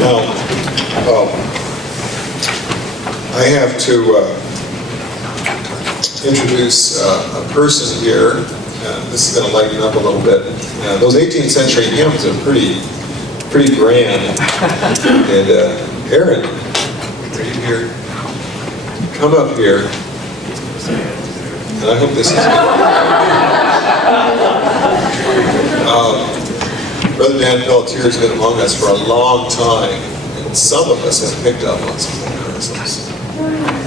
Now, I have to introduce a person here. This is going to lighten up a little bit. Those 18th century hymns are pretty grand. And Aaron, are you here? Come up here. And I hope this is good. Brother Dan Pelletier has been among us for a long time, and some of us have picked up on some mannerisms.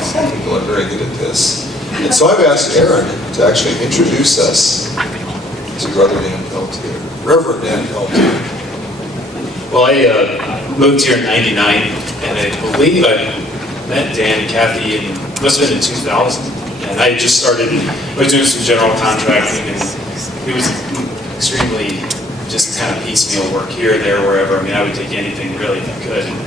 Some people are very good at this. And so I've asked Aaron to actually introduce us to Brother Dan Pelletier, Reverend Dan Pelletier. Well, I moved here in '99, and I believe I met Dan and Kathy must have been in 2000. And I just started, I was doing some general contracting, and it was extremely just kind of piecemeal work here, there, wherever. I mean, I would take anything really if I could. And,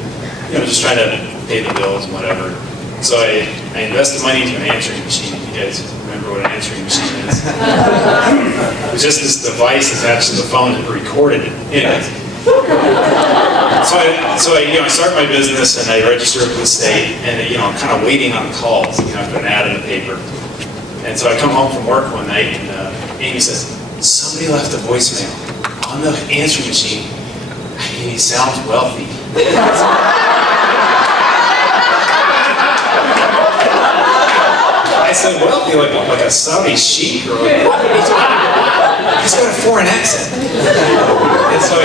just trying to pay the bills and whatever. So I invested money into an answering machine. If you guys remember what an answering machine is. It was just this device attached to the phone that recorded it. Anyway. So I start my business and I register with the state, and I'm kind of waiting on calls. I put an ad in the paper, and so I come home from work one night, and Amy says, "Somebody left a voicemail on the answering machine, and he sounds wealthy." I said, "Wealthy, like a Saudi sheik, or what are you talking about? He's got a foreign accent." And so,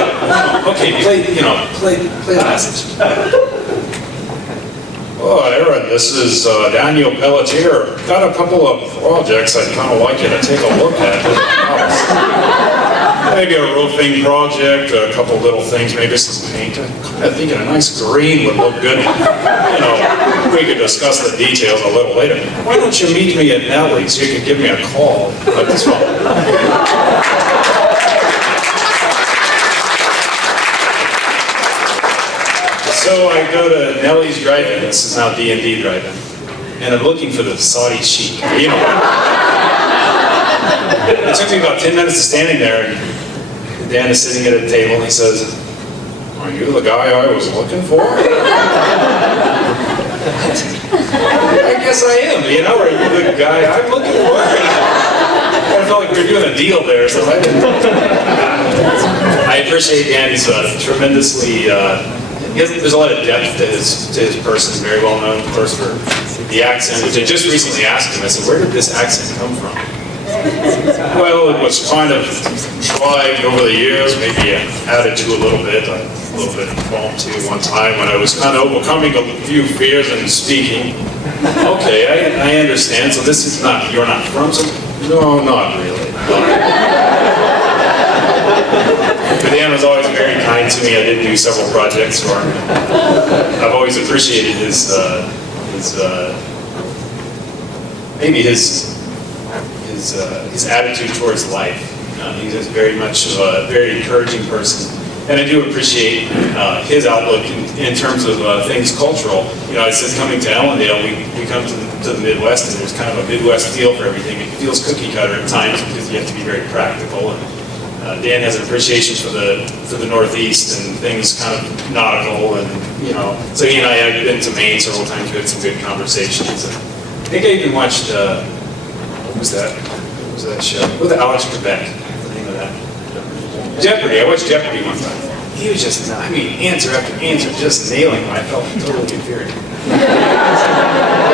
okay, play the message. "Oh, Aaron, this is Daniel Pelletier. Got a couple of projects I'd kind of like you to take a look at. Maybe a roofing project, a couple little things, maybe some paint. I'm kind of thinking a nice green would look good. We could discuss the details a little later. Why don't you meet me at Nellie's? You could give me a call at this phone." So I go to Nellie's Drive-In. This is now D&D Drive-In, and I'm looking for the Saudi sheik. It took me about 10 minutes of standing there, and Dan is sitting at a table, and he says, "Are you the guy I was looking for?" I guess I am. Are you the guy I'm looking for? I felt like we were doing a deal there, so I didn't. I appreciate Dan. He's tremendously. There's a lot of depth to his person. Very well known, of course, for the accent, which I just recently asked him. I said, "Where did this accent come from?" "Well, it was kind of tried over the years, maybe added to a little bit of poem too one time when I was kind of overcoming a few fears and speaking." "Okay, I understand. So this is you're not from some?" "No, not really." But Dan was always very kind to me. I did do several projects for him. I've always appreciated his attitude towards life. He's just very much of a very encouraging person, and I do appreciate his outlook in terms of things cultural. I said coming to Ellendale, we come to the Midwest, and there's kind of a Midwest feel for everything. It feels cookie cutter at times because you have to be very practical. And Dan has an appreciation for the Northeast and things kind of nautical, and so he and I have been to Maine several times. We had some good conversations. And I think I even watched what was that show with Alex Trebek? What's the name of that? Jeopardy. I watched Jeopardy one time. He was just, answer after answer, just nailing it. I felt totally inferior.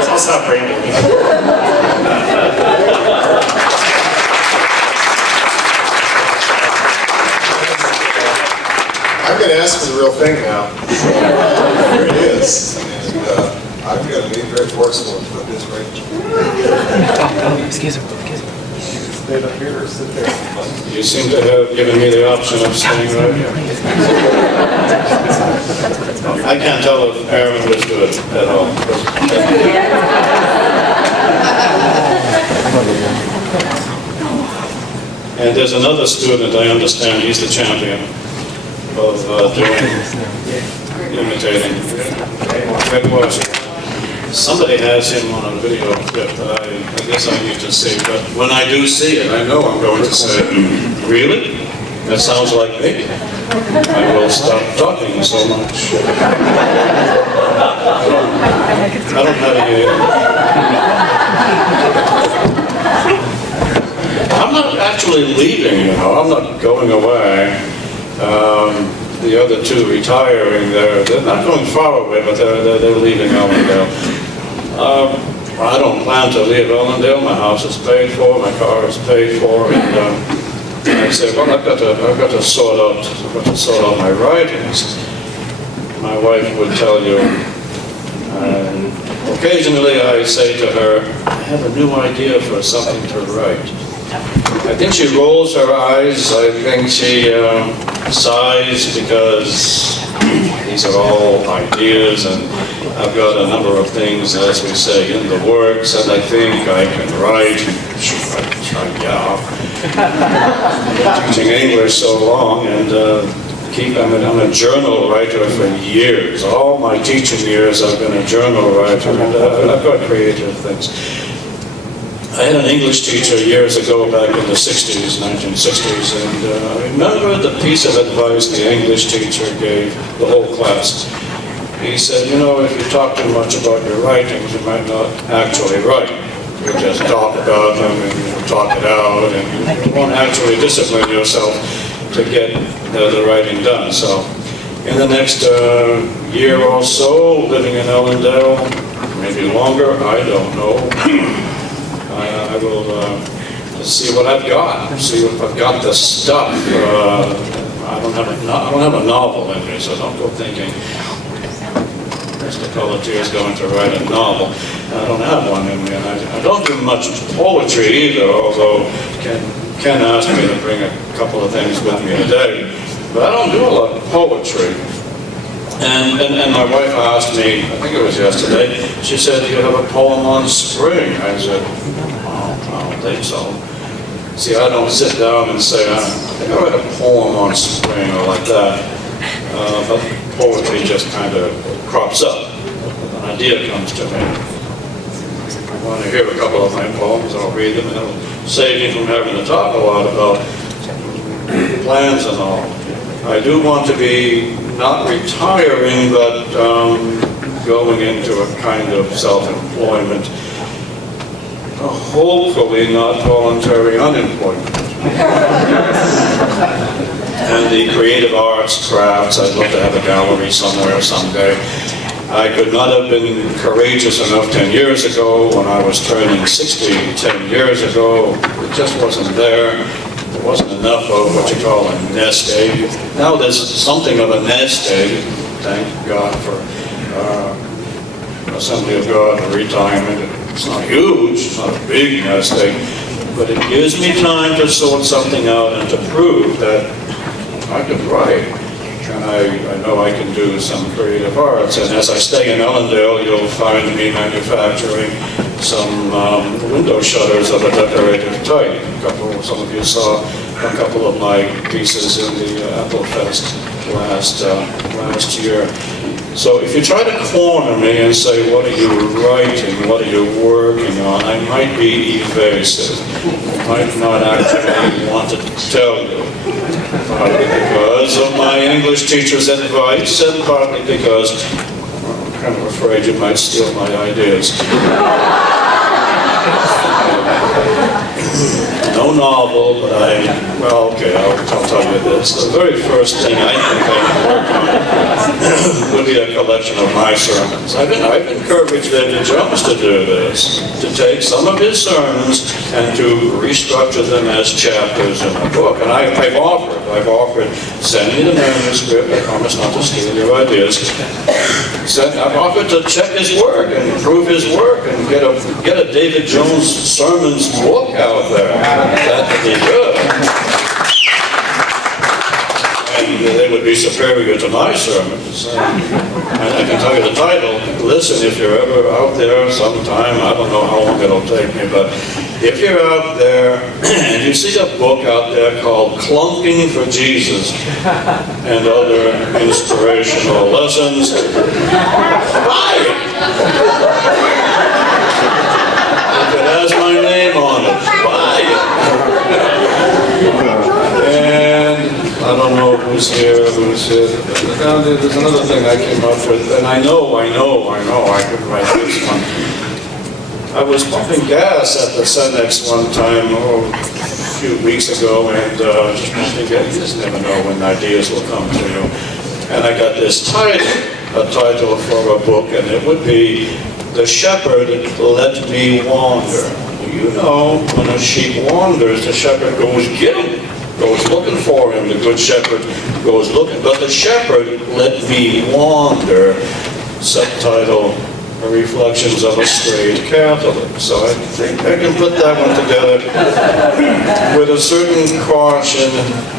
I'll stop rambling. I'm going to ask for the real thing now. Here it is. And I'm going to be very forceful and put this right. Excuse me. Stay up here or sit there? You seem to have given me the option of staying right here. I can't tell if Aaron was good at all. And there's another student, I understand, he's the champion of imitating. Where was he? Somebody has him on a video clip that I guess I need to see, but when I do see it, I know I'm going to say, "Really? That sounds like me. I will stop talking so much. I don't have any... I'm not actually leaving, I'm not going away. The other two retiring, they're not going far away, but they're leaving Ellendale. I don't plan to leave Ellendale. My house is paid for, my car is paid for, and I say, well, I've got to sort out my writings. My wife would tell you. Occasionally, I say to her, I have a new idea for something to write. I think she rolls her eyes. I think she sighs because these are all ideas, and I've got a number of things, as we say, in the works, and I think I can write. Teaching English so long, and I'm a journal writer for years. All my teaching years, I've been a journal writer, and I've got creative things. I had an English teacher years ago, back in the 60s, 1960s, and I remember the piece of advice the English teacher gave the whole class. He said, you know, if you talk too much about your writings, you might not actually write. You just talk about them and you talk it out, and you won't actually discipline yourself to get the writing done. So in the next year or so, living in Ellendale, maybe longer, I don't know. I will see what I've got, see if I've got the stuff. I don't have a novel in me, so don't go thinking Mr. Pelletier is going to write a novel. I don't have one in me, and I don't do much poetry either, although Ken asked me to bring a couple of things with me today. But I don't do a lot of poetry. And my wife asked me, I think it was yesterday, she said, do you have a poem on spring? I said, I don't think so. See, I don't sit down and say, I think I write a poem on spring or like that. But poetry just kind of crops up. An idea comes to me. If you want to hear a couple of my poems, I'll read them, and it'll save me from having to talk a lot about plans and all. I do want to be not retiring, but going into a kind of self-employment. Hopefully not voluntary unemployment. And the creative arts, crafts, I'd love to have a gallery somewhere someday. I could not have been courageous enough 10 years ago when I was turning 60, 10 years ago. It just wasn't there. There wasn't enough of what you call a nest egg. Now there's something of a nest egg, thank God for Assembly of God retirement. It's not huge, it's not a big nest egg, but it gives me time to sort something out and to prove that I can write. And I know I can do some creative arts. And as I stay in Ellendale, you'll find me manufacturing some window shutters of a decorative type. Some of you saw a couple of my pieces in the Apple Fest last year. So if you try to corner me and say, what are you writing, what are you working on, I might be evasive. I might not actually want to tell you. Partly because of my English teacher's advice, and partly because I'm kind of afraid you might steal my ideas. No novel, but well, okay, I'll tell you this. The very first thing I think I can work on would be a collection of my sermons. I've encouraged David Jones to do this, to take some of his sermons and to restructure them as chapters in a book. And I've offered, send me the manuscript, I promise not to steal your ideas. I've offered to check his work and improve his work and get a David Jones sermons book out there. That would be good. And they would be superior to my sermons. And I can tell you the title. Listen, if you're ever out there sometime, I don't know how long it'll take me, but if you're out there and you see a book out there called Clunking for Jesus and Other Inspirational Lessons, buy it. If it has my name on it, buy it. And who's here, who said, now there's another thing I came up with, and I know, I could write this one. I was pumping gas at the Cenex one time, a few weeks ago, and just pumping gas. You just never know when ideas will come to you. And I got this title, a title for a book, and it would be The Shepherd Let Me Wander. You know, when a sheep wanders, the shepherd goes get him, goes looking for him. The good shepherd goes looking, but the shepherd let me wander. Subtitle, Reflections of a Strayed Catholic. So I think I can put that one together with a certain caution.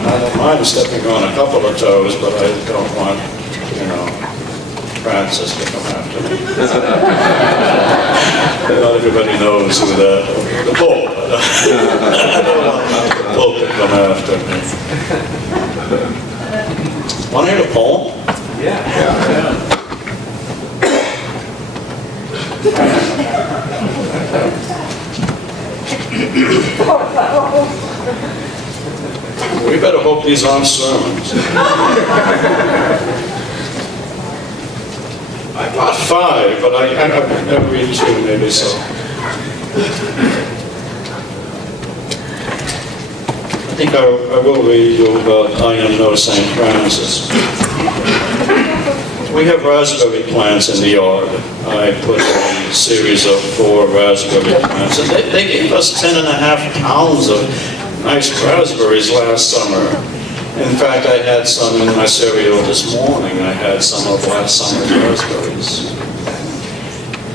I don't mind stepping on a couple of toes, but I don't want, Francis to come after me. Not everybody knows who the Pope. I don't want the Pope to come after me. Want to hear a poem? Yeah. We better hope these aren't sermons. I bought 5, but I read 2 maybe, so. I think I will read you about I Am No St. Francis. We have raspberry plants in the yard. I put a series of 4 raspberry plants, and they gave us 10.5 pounds of nice raspberries last summer. In fact, I had some in my cereal this morning. I had some of last summer's raspberries.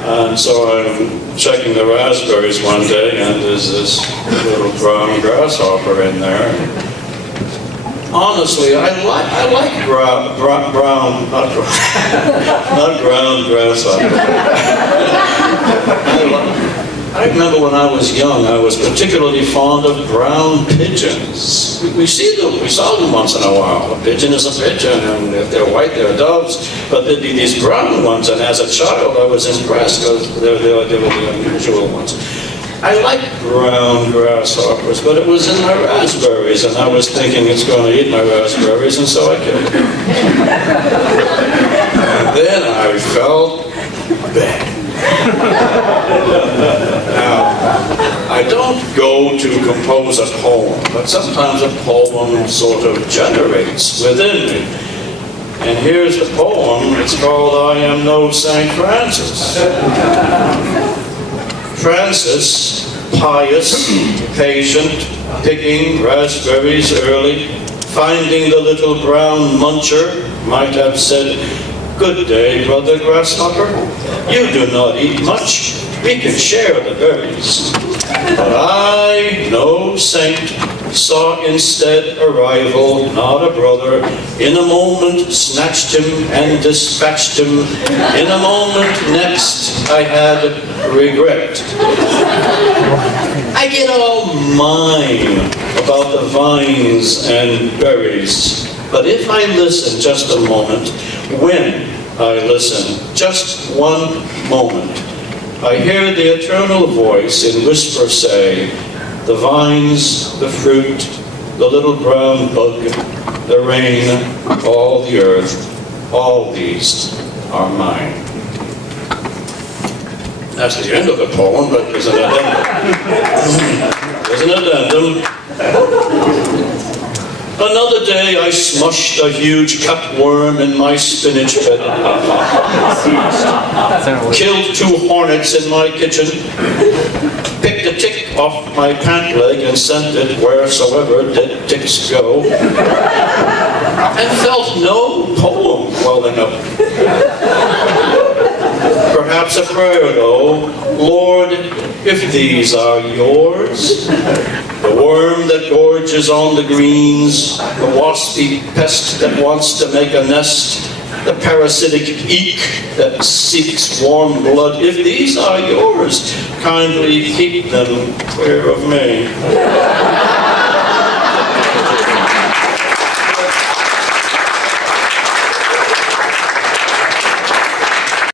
And so I'm checking the raspberries one day, and there's this little brown grasshopper in there. Honestly, I like brown, not ground grasshopper. I remember when I was young, I was particularly fond of brown pigeons. We see them, we saw them once in a while. A pigeon is a pigeon, and if they're white, they're doves. But there'd be these brown ones, and as a child, I was impressed because they were the unusual ones. I like brown grasshoppers, but it was in my raspberries, and I was thinking it's going to eat my raspberries, and so I killed it. And then I felt bad. Now, I don't go to compose a poem, but sometimes a poem sort of generates within me. And here's the poem. It's called I Am No St. Francis. Francis, pious, patient, picking raspberries early, finding the little brown muncher, might have said, "Good day, brother grasshopper. You do not eat much. We can share the berries." But I, no saint, saw instead a rival, not a brother. In a moment snatched him and dispatched him. In a moment next I had regret. I get all mine about the vines and berries. But if I listen just a moment, when I listen just one moment, I hear the eternal voice in whisper say, the vines, the fruit, the little brown bug, the rain, all the earth, all these are mine. That's the end of the poem, but there's an addendum. There's an addendum. Another day I smushed a huge cutworm in my spinach bed. Killed 2 hornets in my kitchen. Picked a tick off my pant leg and sent it wheresoever dead ticks go. And felt no poem welling up. Perhaps a prayer though, Lord, if these are yours, the worm that gorges on the greens, the waspy pest that wants to make a nest, the parasitic eek that seeks warm blood, if these are yours, kindly keep them clear of me.